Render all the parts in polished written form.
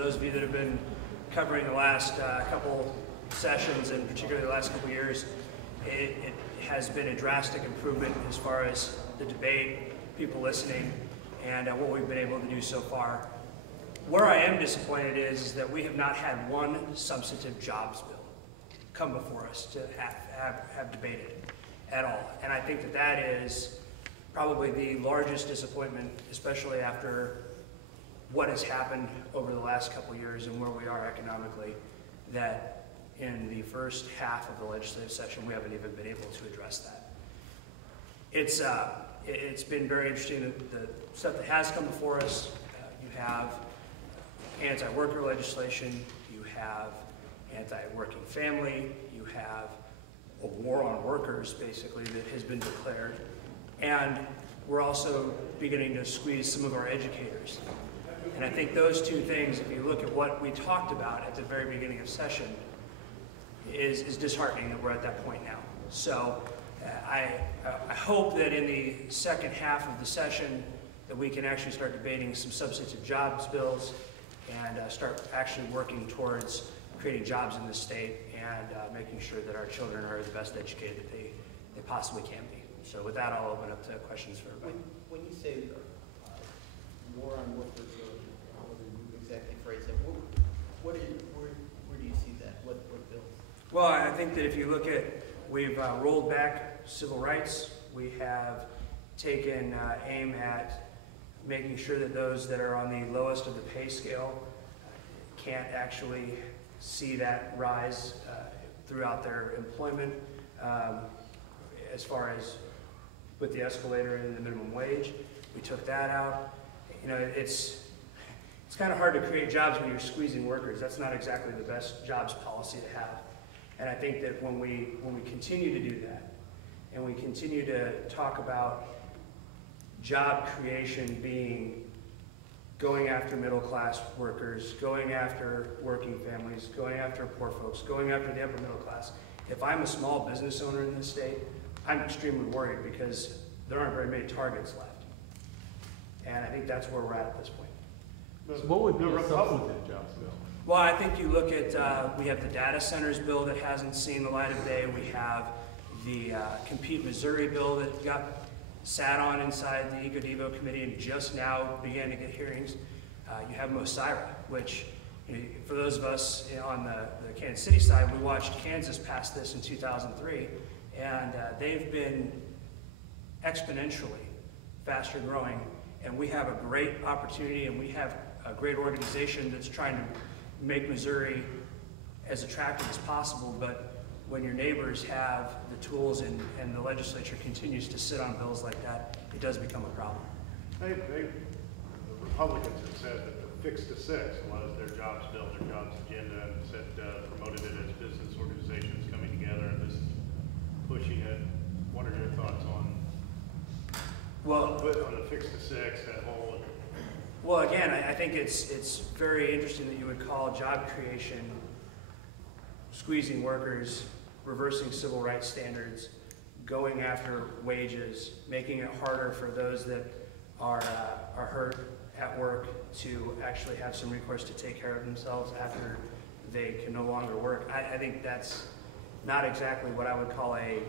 those of you that have been covering the last couple sessions, and particularly the last couple years, it has been a drastic improvement as far as the debate, people listening, and what we've been able to do so far. Where I am disappointed is that we have not had one substantive jobs bill come before us to have debated at all. And I think that that is probably the largest disappointment, especially after what has happened over the last couple years and where we are economically, that in the first half of the legislative session we haven't even been able to address that. It's been very interesting, the stuff that has come before us. You have anti-worker legislation, you have anti-working family, you have a war on workers, basically, that has been declared. And we're also beginning to squeeze some of our educators. And I think those two things, if you look at what we talked about at the very beginning of session, is disheartening that we're at that point now. So I hope that in the second half of the session that we can actually start debating some substantive jobs bills and start actually working towards creating jobs in this state and making sure that our children are the best educated that they possibly can be. So with that, I'll open up to questions for everybody. When you say war on workers, or how would you exactly phrase it, where do you see that? What bills? Well, I think that if you look at, we've rolled back civil rights. We have taken aim at making sure that those that are on the lowest of the pay scale can't actually see that rise throughout their employment, as far as with the escalator and the minimum wage. We took that out. You know, it's kind of hard to create jobs when you're squeezing workers. That's not exactly the best jobs policy to have. And I think that when we continue to do that, and we continue to talk about job creation being going after middle-class workers, going after working families, going after poor folks, going after the upper middle class. If I'm a small business owner in this state, I'm extremely worried because there aren't very many targets left. And I think that's where we're at this point. So what would be a substantive jobs bill? Well, I think you look at, we have the data centers bill that hasn't seen the light of day. We have the Compete Missouri bill that sat on inside the EcoDevo committee and just now began to get hearings. You have MOSIRA, which, you know, for those of us on the Kansas City side, we watched Kansas pass this in 2003, and they've been exponentially faster growing, and we have a great opportunity, and we have a great organization that's trying to make Missouri as attractive as possible. But when your neighbors have the tools and the legislature continues to sit on bills like that, it does become a problem. The Republicans have said that the Fix to Six was their jobs bill, their jobs agenda, and said promoted it as business organizations coming together and just pushing it. What are your thoughts on the Fix to Six, that whole? Well, again, I think it's very interesting that you would call job creation squeezing workers, reversing civil rights standards, going after wages, making it harder for those that are hurt at work to actually have some recourse to take care of themselves after they can no longer work. I think that's not exactly what I would call a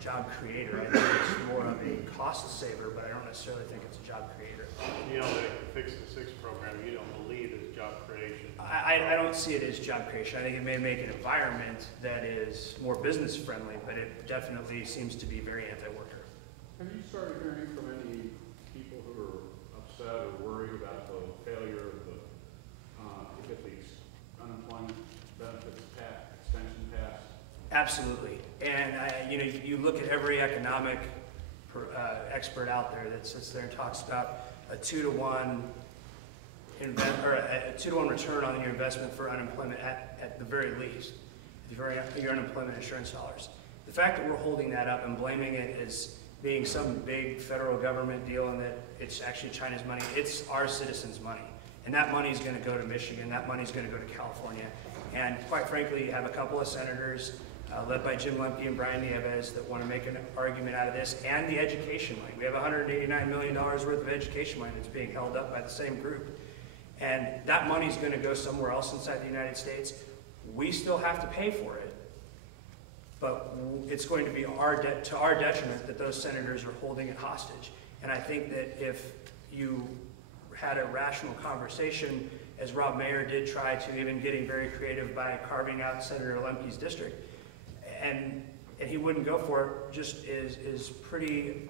job creator. I think it's more of a cost saver, but I don't necessarily think it's a job creator. You know, the Fix to Six program, you don't believe is job creation? I don't see it as job creation. I think it may make an environment that is more business friendly, but it definitely seems to be very anti-worker. Have you started hearing from any people who are upset or worried about the failure of to get these unemployment benefits extension passed? Absolutely. And you know, you look at every economic expert out there that sits there and talks about a 2-to-1 return on your investment for unemployment at the very least, your unemployment insurance dollars. The fact that we're holding that up and blaming it as being some big federal government deal and that it's actually China's money, it's our citizens' money. And that money is going to go to Michigan, that money is going to go to California. And quite frankly, you have a couple of senators led by Jim Lemke and Brian Nieves that want to make an argument out of this, and the education line. We have $189 million worth of education line that's being held up by the same group. and that money's going to go somewhere else inside the United States. We still have to pay for it, but it's going to be to our detriment that those senators are holding it hostage. And I think that if you had a rational conversation, as Rob Mayer did try to, even getting very creative by carving out Senator Lemke's district, and he wouldn't go for it, just is pretty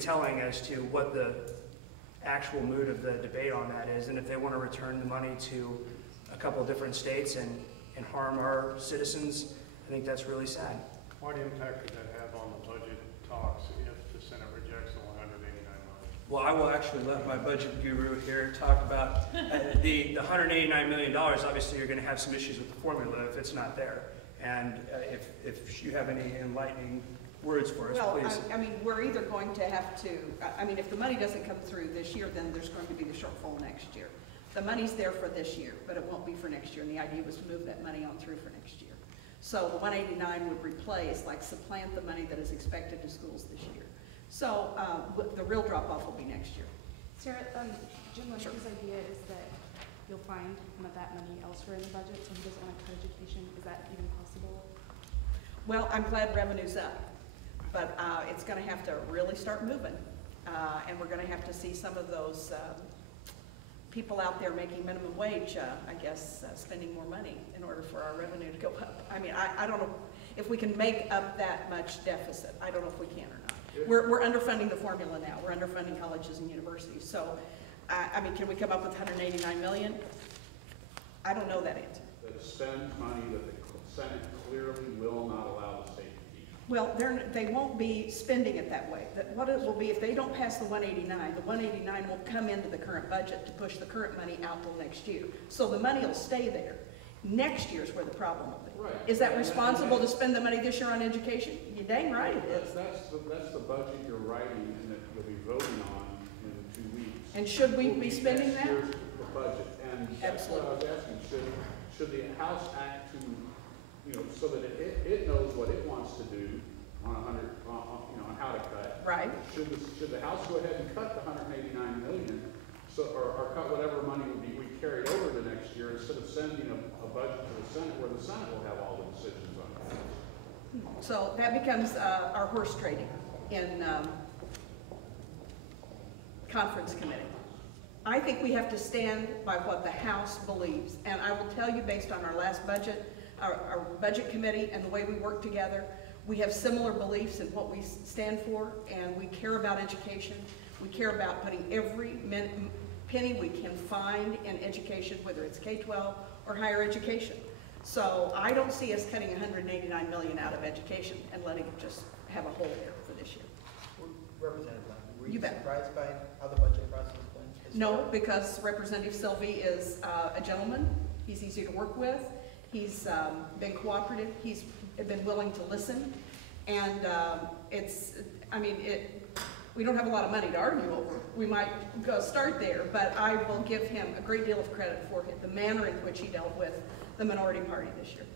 telling as to what the actual mood of the debate on that is. And if they want to return the money to a couple of different states and harm our citizens, I think that's really sad. What impact could that have on the budget talks if the Senate rejects the $189 million? Well, I will actually let my budget guru here talk about the $189 million. Obviously, you're going to have some issues with the formula if it's not there. And if you have any enlightening words for us, Well, please. I mean, we're either going to have to, I mean, if the money doesn't come through this year, then there's going to be the shortfall next year. The money's there for this year, but it won't be for next year, and the idea was to move that money on through for next year. So the 189 would replace, like supplant the money that is expected to schools this year. So the real drop-off will be next year. Sarah, Jim Lemke's Sure. idea is that you'll find that money elsewhere in the budget, so he doesn't want to cut education. Is that even possible? Well, I'm glad revenue's up, but it's going to have to really start moving. And we're going to have to see some of those people out there making minimum wage, I guess, spending more money in order for our revenue to go up. I mean, I don't know if we can make up that much deficit. I don't know if we can or not. We're underfunding the formula now. We're underfunding colleges and universities. So, I mean, can we come up with 189 million? I don't know that answer. That spend money that the Senate clearly will not allow the state to keep. Well, they won't be spending it that way. What it will be, if they don't pass the 189 will come into the current budget to push the current money out till next year. So the money will stay there. Next year's where the problem will be. Right. Is that responsible to spend the money this year on education? You're dang right it is. That's the budget you're writing and that you'll be voting on in 2 weeks. And should we be spending Next that? year's the budget, and that's what I was asking, should the House act to, so that it knows what it wants to do on on how to cut? Right. Should the House go ahead and cut the 189 million, or cut whatever money we carried over to next year instead of sending a budget to the Senate where the Senate will have all the decisions on it? So that becomes our horse trading in conference committee. I think we have to stand by what the House believes. And I will tell you, based on our last budget, our budget committee and the way we work together, we have similar beliefs in what we stand for, and we care about education. We care about putting every penny we can find in education, whether it's K-12 or higher education. So I don't see us cutting 189 million out of education and letting it just have a hole there for this year. Representative Lemke, were You you bet. surprised by how the budget process went? No, because Representative Sylvie is a gentleman. He's easy to work with. He's been cooperative. He's been willing to listen. And we don't have a lot of money to argue over. We might go start there, but I will give him a great deal of credit for the manner in which he dealt with the minority party this year.